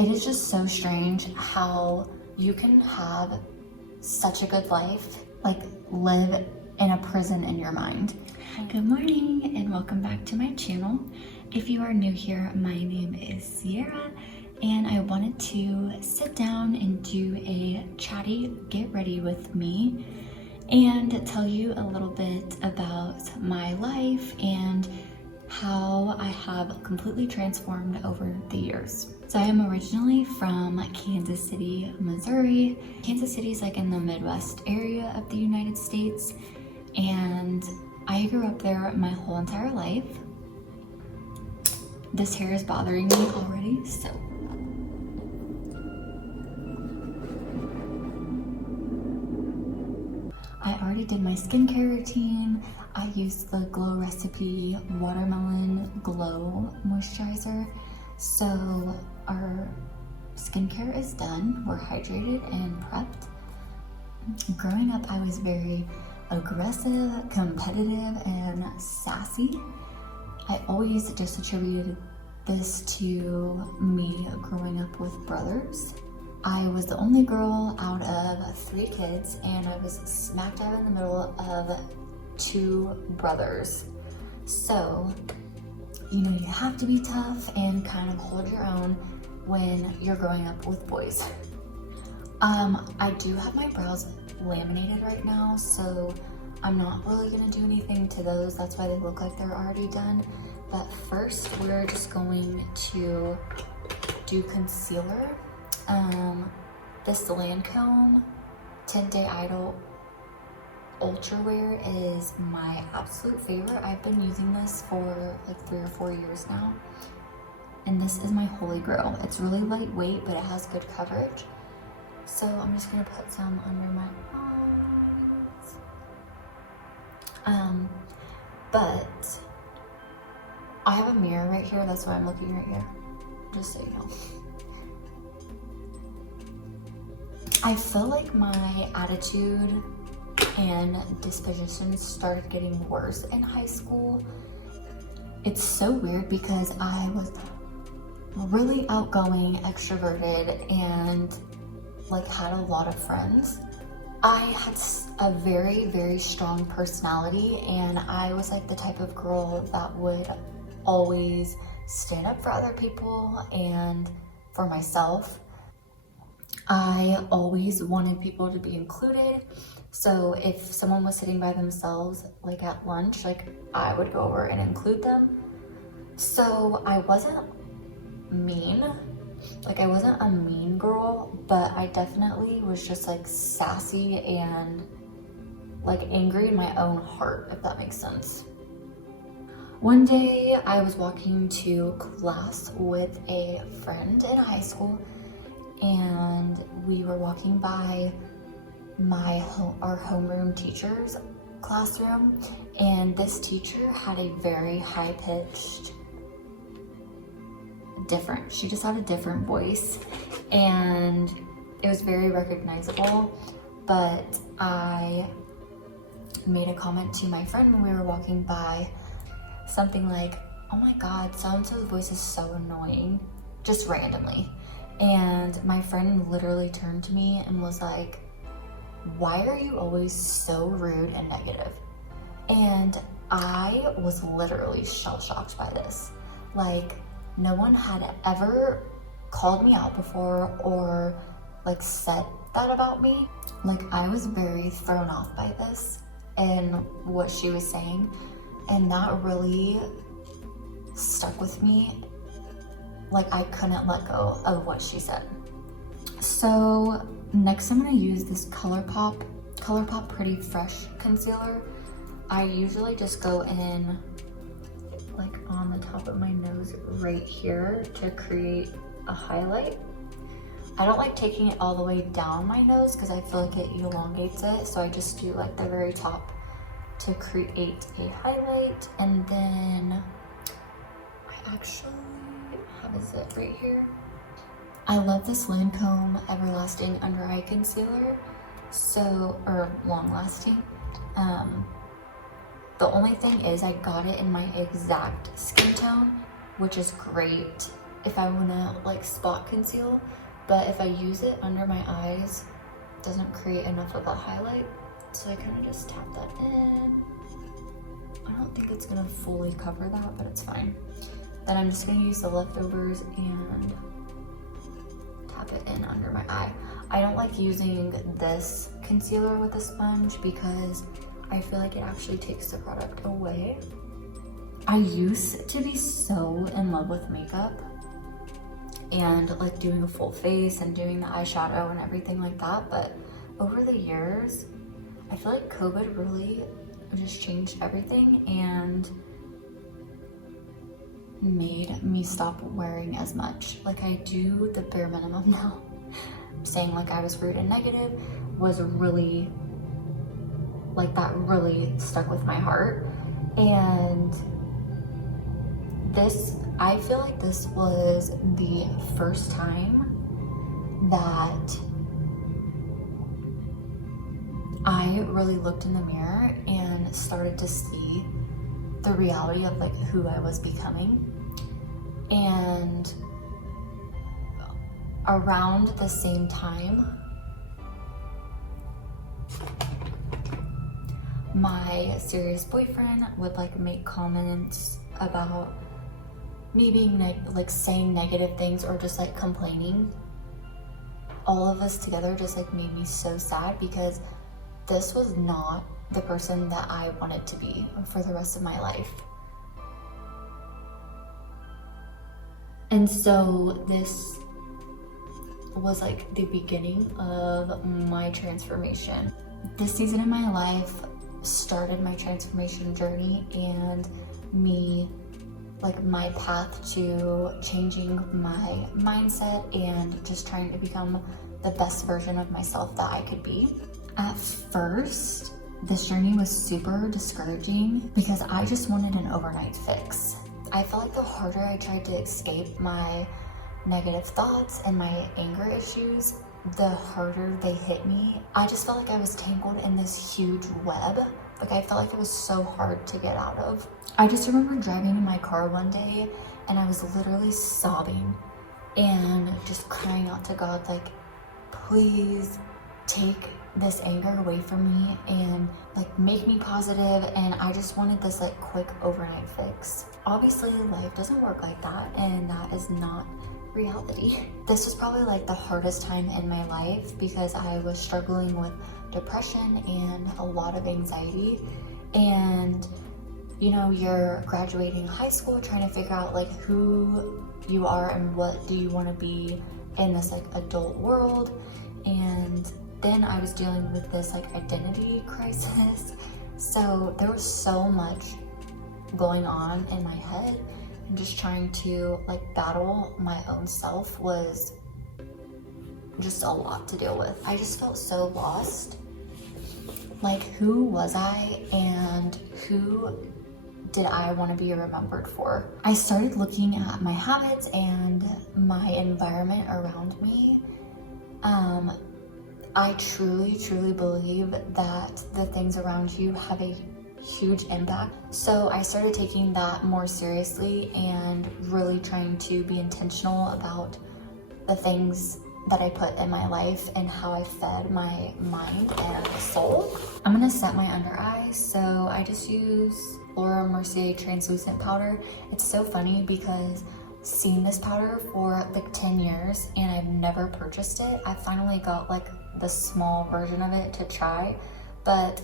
It is just so strange how you can have such a good life, like live in a prison in your mind. Good morning and welcome back to my channel. If you are new here, my name is Sierra and I wanted to sit down and do a chatty get ready with me and tell you a little bit about my life and how I have completely transformed over the years. So I am originally from Kansas City, Missouri. Kansas City is like in the Midwest area of the United States, and I grew up there my whole entire life. This hair is bothering me already, so. I already did my skincare routine. I used the Glow Recipe Watermelon Glow Moisturizer. So our skincare is done. We're hydrated and prepped. Growing up, I was very aggressive, competitive, and sassy. I always just attributed this to me growing up with brothers. I was the only girl out of 3 kids, and I was smack dab in the middle of 2 brothers. So, you know, you have to be tough and kind of hold your own when you're growing up with boys. I do have my brows laminated right now, so I'm not really gonna do anything to those. That's why they look like they're already done. But first, we're just going to do concealer. This Lancome Tint Idole Ultra Wear is my absolute favorite. I've been using this for like 3 or 4 years now. And this is my holy grail. It's really lightweight, but it has good coverage. So I'm just gonna put some under my eyes. But I have a mirror right here. That's why I'm looking right here. Just so you know. I feel like my attitude and disposition started getting worse in high school. It's so weird because I was really outgoing, extroverted, and like had a lot of friends. I had a very, very strong personality, and I was like the type of girl that would always stand up for other people and for myself. I always wanted people to be included. So if someone was sitting by themselves, like at lunch, like I would go over and include them. So I wasn't mean. Like I wasn't a mean girl, but I definitely was just like sassy and like angry in my own heart, if that makes sense. One day I was walking to class with a friend in high school, and we were walking by our homeroom teacher's classroom, and this teacher had a very high-pitched, she just had a different voice, and it was very recognizable. But I made a comment to my friend when we were walking by, something like, "Oh my God, so-and-so's voice is so annoying," just randomly. And my friend literally turned to me and was like, "Why are you always so rude and negative?" And I was literally shell-shocked by this. Like, no one had ever called me out before or like said that about me. Like, I was very thrown off by this and what she was saying. And that really stuck with me. Like, I couldn't let go of what she said. So next I'm gonna use this Colorpop Pretty Fresh Concealer. I usually just go in like on the top of my nose right here to create a highlight. I don't like taking it all the way down my nose because I feel like it elongates it. So I just do like the very top to create a highlight. And then I actually have a zit right here. I love this Lancome Everlasting Under Eye Concealer, or long lasting. The only thing is I got it in my exact skin tone, which is great if I wanna like spot conceal, but if I use it under my eyes, it doesn't create enough of a highlight. So I kind of just tap that in. I don't think it's gonna fully cover that, but it's fine. Then I'm just gonna use the leftovers and tap it in under my eye. I don't like using this concealer with a sponge because I feel like it actually takes the product away. I used to be so in love with makeup and like doing a full face and doing the eyeshadow and everything like that, but over the years, I feel like COVID really just changed everything and made me stop wearing as much. Like I do the bare minimum now. Saying like I was rude and negative was really, like that really stuck with my heart. And this, I feel like this was the first time that I really looked in the mirror and started to see the reality of like who I was becoming. And around the same time, my serious boyfriend would like make comments about me being like saying negative things or just like complaining. All of this together just like made me so sad because this was not the person that I wanted to be for the rest of my life. And so this was like the beginning of my transformation. This season in my life started my transformation journey and me, like my path to changing my mindset and just trying to become the best version of myself that I could be. At first, this journey was super discouraging because I just wanted an overnight fix. I felt like the harder I tried to escape my negative thoughts and my anger issues, the harder they hit me. I just felt like I was tangled in this huge web. Like I felt like it was so hard to get out of. I just remember driving in my car one day and I was literally sobbing and just crying out to God, like, please take this anger away from me and like make me positive. And I just wanted this like quick overnight fix. Obviously life doesn't work like that, and that is not reality. This was probably like the hardest time in my life because I was struggling with depression and a lot of anxiety. And you know, you're graduating high school trying to figure out like who you are and what do you want to be in this like adult world. And then I was dealing with this like identity crisis. So there was so much going on in my head, and just trying to like battle my own self was just a lot to deal with. I just felt so lost. Like, who was I and who did I want to be remembered for? I started looking at my habits and my environment around me. I truly believe that the things around you have a huge impact. So I started taking that more seriously and really trying to be intentional about the things that I put in my life and how I fed my mind and soul. I'm gonna set my under eye, so I just use Laura Mercier translucent powder. It's so funny because seen this powder for like 10 years and I've never purchased it. I finally got like the small version of it to try, but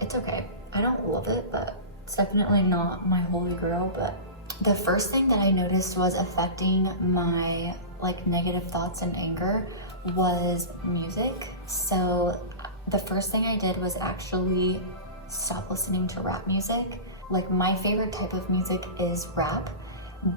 it's okay. I don't love it, but it's definitely not my holy grail. But the first thing that I noticed was affecting my like negative thoughts and anger was music. So the first thing I did was actually stop listening to rap music. Like my favorite type of music is rap,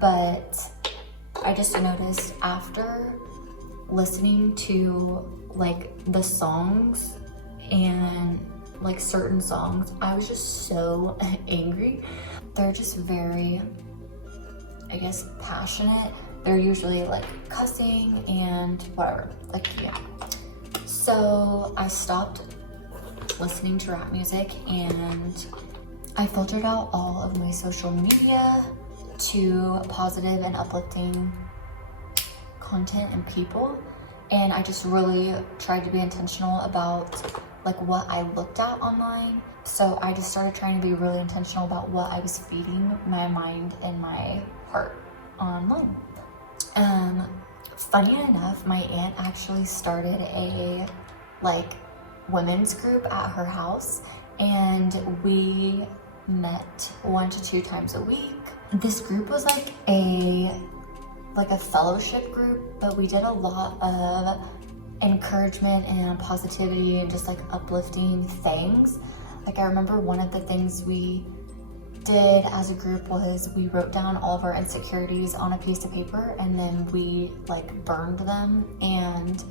but I just noticed after listening to like the songs and like certain songs, I was just so angry. They're just very, I guess, passionate. They're usually like cussing and whatever, like, yeah. So I stopped listening to rap music and I filtered out all of my social media to positive and uplifting content and people. And I just really tried to be intentional about like what I looked at online. So I just started trying to be really intentional about what I was feeding my mind and my heart online. Funny enough, my aunt actually started a like women's group at her house, and we met 1 to 2 times a week. This group was like a fellowship group, but we did a lot of encouragement and positivity and just like uplifting things. Like I remember one of the things we did as a group was we wrote down all of our insecurities on a piece of paper, and then we like burned them. And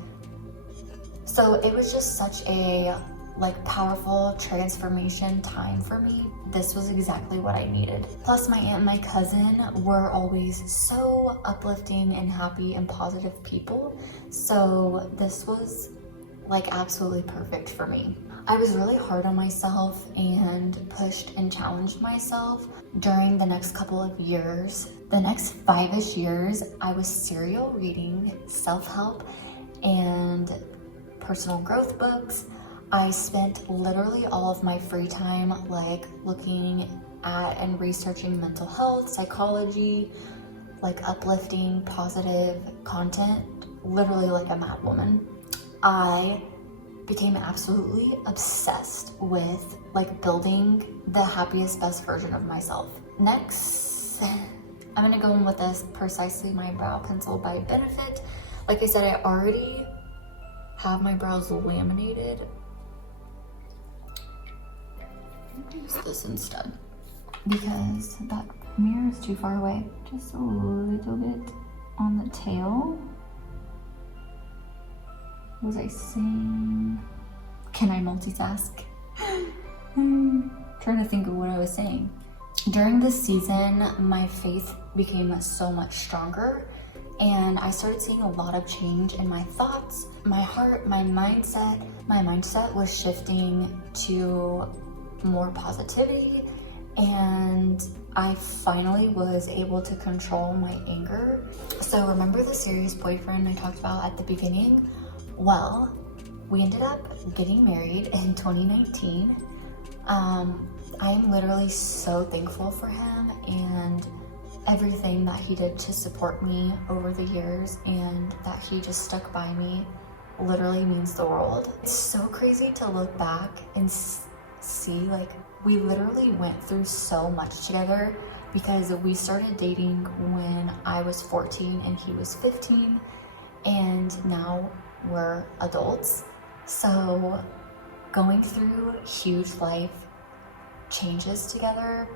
so it was just such a like powerful transformation time for me. This was exactly what I needed. Plus my aunt and my cousin were always so uplifting and happy and positive people. So this was like absolutely perfect for me. I was really hard on myself and pushed and challenged myself during the next couple of years. The next 5-ish years, I was serial reading self-help and personal growth books. I spent literally all of my free time like looking at and researching mental health, psychology, like uplifting, positive content, literally like a mad woman. I became absolutely obsessed with like building the happiest, best version of myself. Next, I'm gonna go in with this Precisely My Brow Pencil by Benefit. Like I said, I already have my brows laminated. I'm gonna use this instead because that mirror is too far away. Just a little bit on the tail. What was I saying? Can I multitask? Trying to think of what I was saying. During this season, my faith became so much stronger, and I started seeing a lot of change in my thoughts, my heart, my mindset. My mindset was shifting to more positivity, and I finally was able to control my anger. So remember the serious boyfriend I talked about at the beginning? Well, we ended up getting married in 2019. I'm literally so thankful for him and everything that he did to support me over the years, and that he just stuck by me literally means the world. It's so crazy to look back and see like we literally went through so much together, because we started dating when I was 14 and he was 15, and now we're adults. So going through huge life changes together,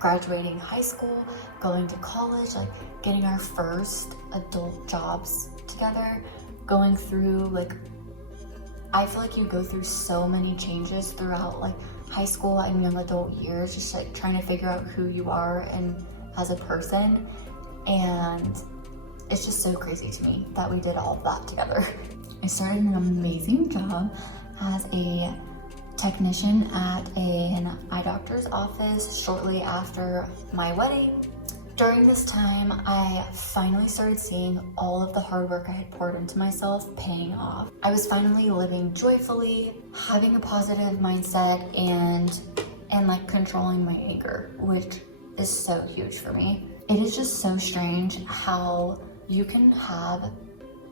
graduating high school, going to college, like getting our first adult jobs together, going through like, I feel like you go through so many changes throughout like high school and young adult years, just like trying to figure out who you are and as a person. And it's just so crazy to me that we did all of that together. I started an amazing job as a technician at an eye doctor's office shortly after my wedding. During this time, I finally started seeing all of the hard work I had poured into myself paying off. I was finally living joyfully, having a positive mindset, and like controlling my anger, which is so huge for me. It is just so strange how you can have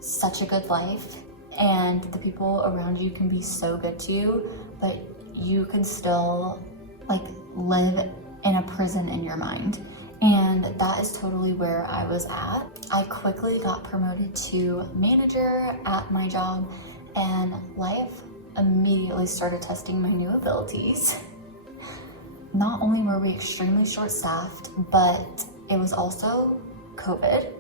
such a good life and the people around you can be so good to you, but you can still like live in a prison in your mind. And that is totally where I was at. I quickly got promoted to manager at my job, and life immediately started testing my new abilities. Not only were we extremely short-staffed, but it was also COVID,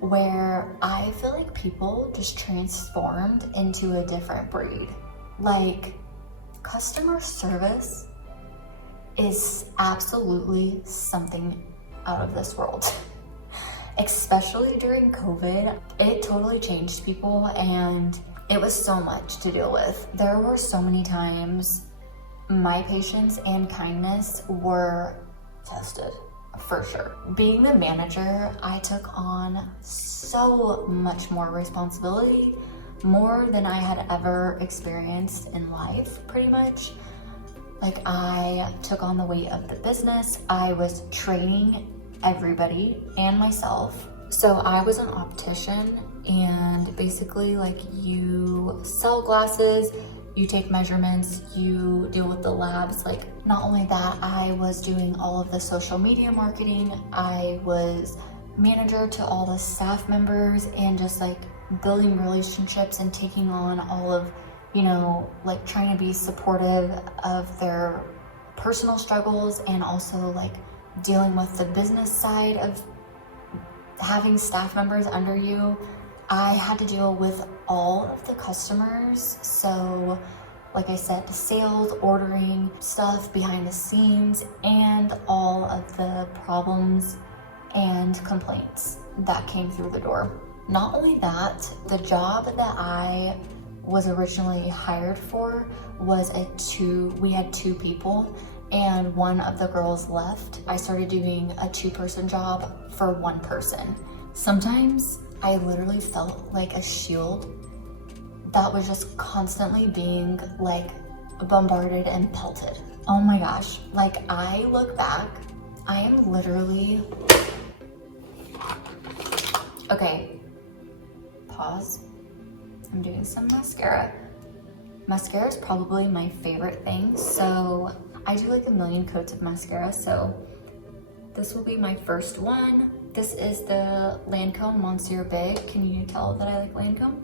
where I feel like people just transformed into a different breed. Like, customer service is absolutely something out of this world. Especially during COVID, it totally changed people, and it was so much to deal with. There were so many times my patience and kindness were tested. for sure. Being the manager, I took on so much more responsibility, more than I had ever experienced in life, pretty much. Like, I took on the weight of the business. I was training everybody and myself. So I was an optician, and basically, like, you sell glasses, you take measurements, you deal with the labs. Like, not only that, I was doing all of the social media marketing. I was manager to all the staff members, and just like building relationships and taking on all of, you know, like trying to be supportive of their personal struggles, and also like dealing with the business side of having staff members under you. I had to deal with all of the customers. So like I said, the sales, ordering stuff behind the scenes, and all of the problems and complaints that came through the door. Not only that, the job that I was originally hired for was we had 2 people, and one of the girls left. I started doing a 2-person job for 1 person. Sometimes I literally felt like a shield that was just constantly being like bombarded and pelted. Oh my gosh, like, I look back, I am literally, okay, pause. I'm doing some mascara. Mascara is probably my favorite thing. So I do like a million coats of mascara. So this will be my first one. This is the Lancome Monsieur Big. Can you tell that I like Lancome?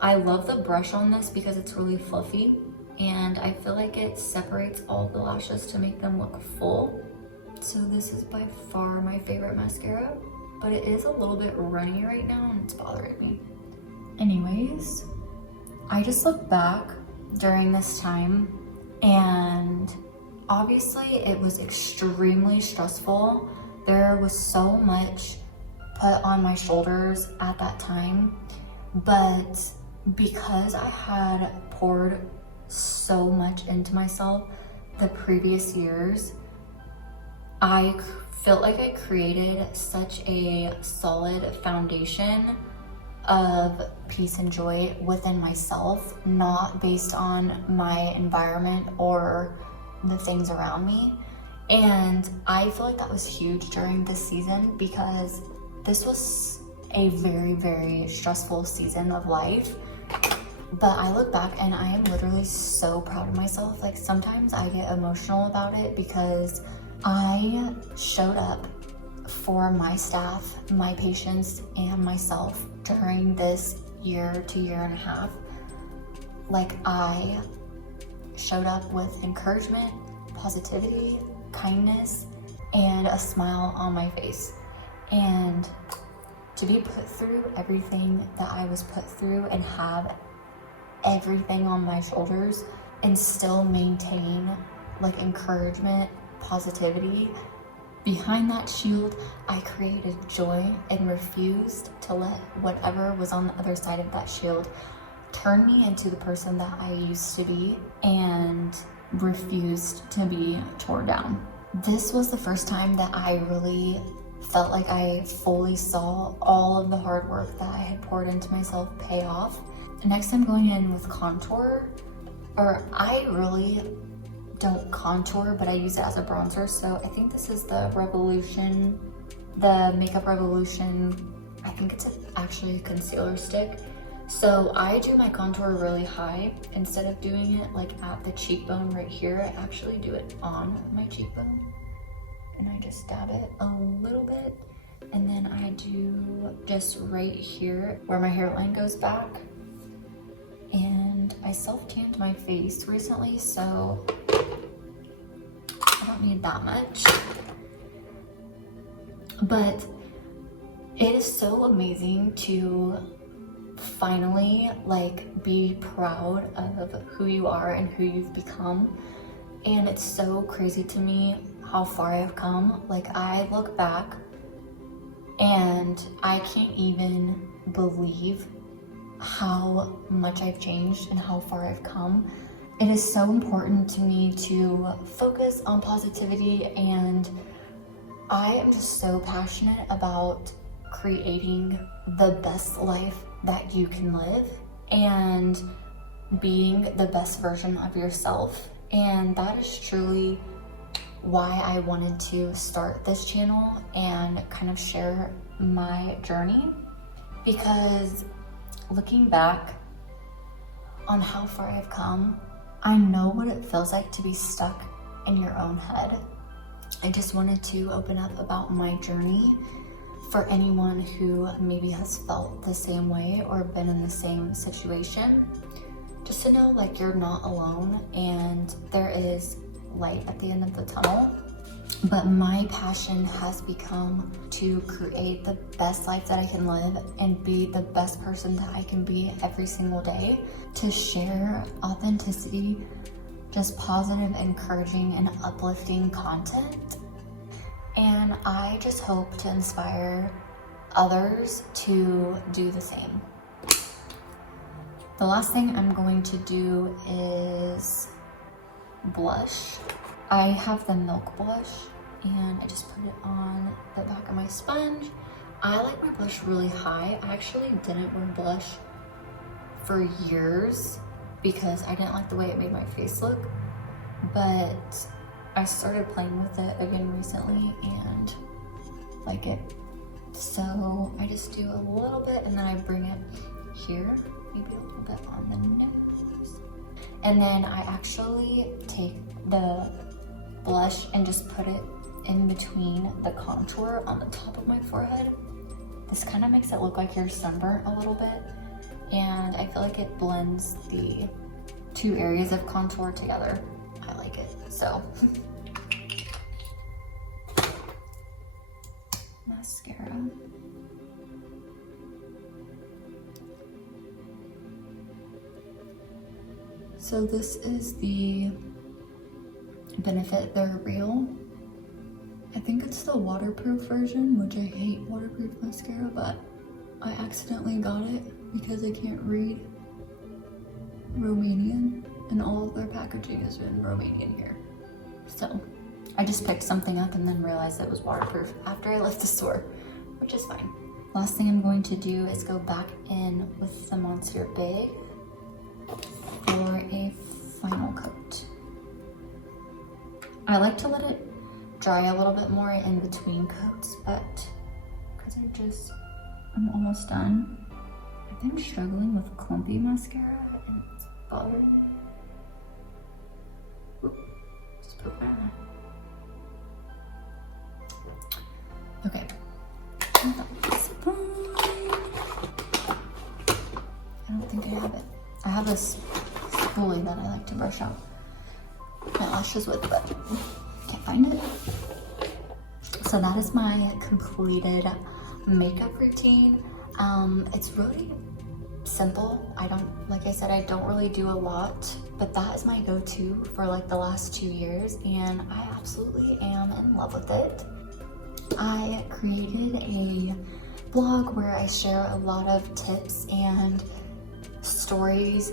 I love the brush on this because it's really fluffy, and I feel like it separates all the lashes to make them look full. So this is by far my favorite mascara, but it is a little bit runny right now and it's bothering me. Anyways, I just look back during this time, and obviously it was extremely stressful. There was so much put on my shoulders at that time, but because I had poured so much into myself the previous years, I felt like I created such a solid foundation of peace and joy within myself, not based on my environment or the things around me. And I feel like that was huge during this season, because this was a very, very stressful season of life. But I look back and I am literally so proud of myself. Like, sometimes I get emotional about it because I showed up for my staff, my patients, and myself during this year to year and a half. Like, I showed up with encouragement, positivity, kindness, and a smile on my face. And to be put through everything that I was put through and have everything on my shoulders and still maintain like encouragement, positivity. Behind that shield, I created joy and refused to let whatever was on the other side of that shield turn me into the person that I used to be, and refused to be torn down. This was the first time that I really felt like I fully saw all of the hard work that I had poured into myself pay off. Next, I'm going in with contour, or I really don't contour, but I use it as a bronzer. So I think this is the Revolution, the Makeup Revolution. I think it's actually a concealer stick. So I do my contour really high. Instead of doing it like at the cheekbone right here, I actually do it on my cheekbone. And I just dab it a little bit. And then I do just right here where my hairline goes back. And I self-tanned my face recently, so I don't need that much. But it is so amazing to finally like be proud of who you are and who you've become. And it's so crazy to me how far I've come. Like, I look back and I can't even believe how much I've changed and how far I've come. It is so important to me to focus on positivity, and I am just so passionate about creating the best life that you can live and being the best version of yourself. And that is truly why I wanted to start this channel and kind of share my journey, because looking back on how far I've come, I know what it feels like to be stuck in your own head. I just wanted to open up about my journey for anyone who maybe has felt the same way or been in the same situation, just to know like you're not alone and there is light at the end of the tunnel. But my passion has become to create the best life that I can live and be the best person that I can be every single day, to share authenticity, just positive, encouraging, and uplifting content. And I just hope to inspire others to do the same. The last thing I'm going to do is blush. I have the Milk blush and I just put it on the back of my sponge. I like my blush really high. I actually didn't wear blush for years because I didn't like the way it made my face look, but I started playing with it again recently and like it. So I just do a little bit and then I bring it here, maybe a little bit on the nose. And then I actually take the blush and just put it in between the contour on the top of my forehead. This kind of makes it look like you're sunburnt a little bit, and I feel like it blends the two areas of contour together. I like it. So mascara. So this is the Benefit They're Real. I think it's the waterproof version, which I hate waterproof mascara, but I accidentally got it because I can't read Romanian and all of their packaging is in Romanian here. So I just picked something up and then realized it was waterproof after I left the store, which is fine. Last thing I'm going to do is go back in with the Monsieur Big for a final coat. I like to let it dry a little bit more in between coats, but because I'm almost done. I've been struggling with clumpy mascara and it's bothering me. Oop, just put my eye. Okay. That's fine. I don't think I have it. I have this spoolie that I like to brush out my lashes with, but can't find it. So that is my completed makeup routine. It's really simple. Like I said, I don't really do a lot, but that is my go-to for like the last 2 years, and I absolutely am in love with it. I created a blog where I share a lot of tips and stories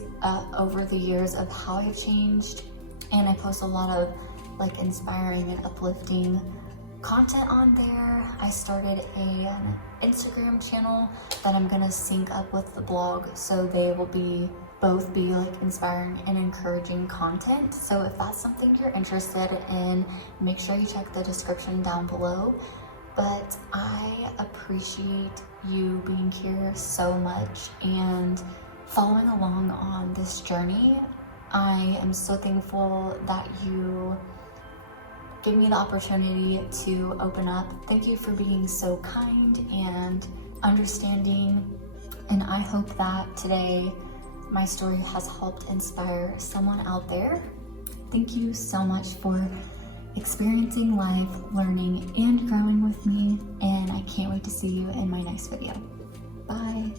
over the years of how I've changed, and I post a lot of like inspiring and uplifting content on there. I started an Instagram channel that I'm gonna sync up with the blog, so they will both be like inspiring and encouraging content. So if that's something you're interested in, make sure you check the description down below. But I appreciate you being here so much and following along on this journey. I am so thankful that you gave me the opportunity to open up. Thank you for being so kind and understanding. And I hope that today my story has helped inspire someone out there. Thank you so much for experiencing life, learning, and growing with me. And I can't wait to see you in my next video. Bye.